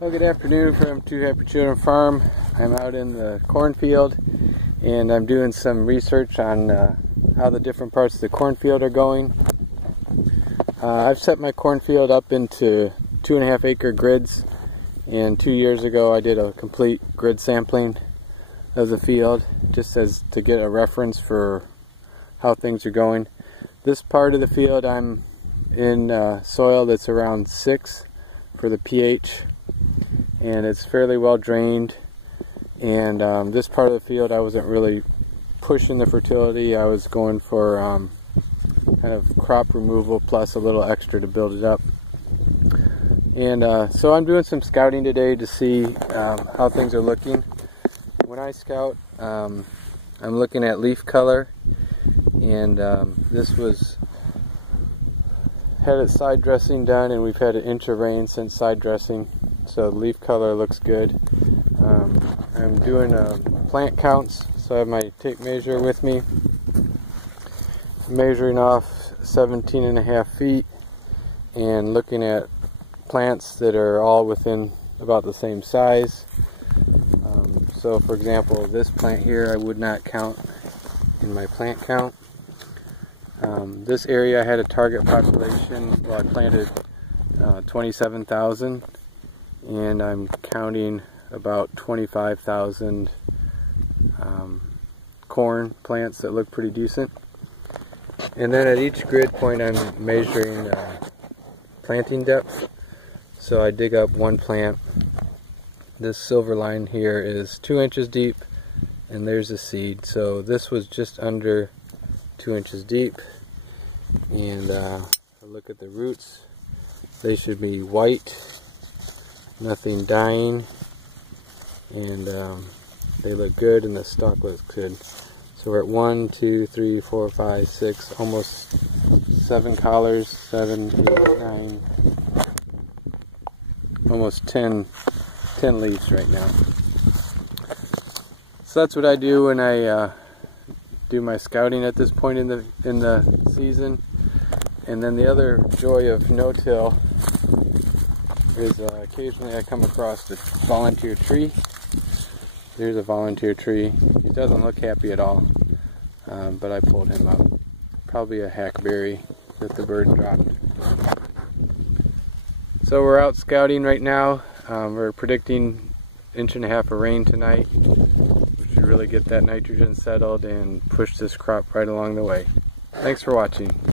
Well, good afternoon from Two Happy Children Farm. I'm out in the cornfield and I'm doing some research on how the different parts of the cornfield are going. I've set my cornfield up into 2.5 acre grids, and 2 years ago I did a complete grid sampling of the field just as to get a reference for how things are going. This part of the field I'm in soil that's around 6 for the pH, and it's fairly well drained. And this part of the field I wasn't really pushing the fertility. I was going for kind of crop removal plus a little extra to build it up. And so I'm doing some scouting today to see how things are looking. When I scout, I'm looking at leaf color, and this had its side dressing done, and we've had an inch of rain since side dressing, so the leaf color looks good. I'm doing plant counts, so I have my tape measure with me, measuring off 17.5 feet and looking at plants that are all within about the same size. So for example, this plant here I would not count in my plant count. This area I had a target population, well, I planted 27,000, and I'm counting about 25,000 corn plants that look pretty decent. And then at each grid point I'm measuring planting depth. So I dig up one plant. This silver line here is 2 inches deep, and there's a seed. So this was just under 2 inches deep. And I look at the roots. They should be white, nothing dying, and they look good, and the stalk looks good. So we're at 1, 2, 3, 4, 5, 6, almost 7 collars, 7, 8, 9, almost 10 leaves right now. So that's what I do when I do my scouting at this point in the season. And then the other joy of no-till is occasionally I come across this volunteer tree. There's a volunteer tree. He doesn't look happy at all, but I pulled him up. Probably a hackberry that the bird dropped. So we're out scouting right now. We're predicting 1.5 inches of rain tonight. We should really get that nitrogen settled and push this crop right along the way. Thanks for watching.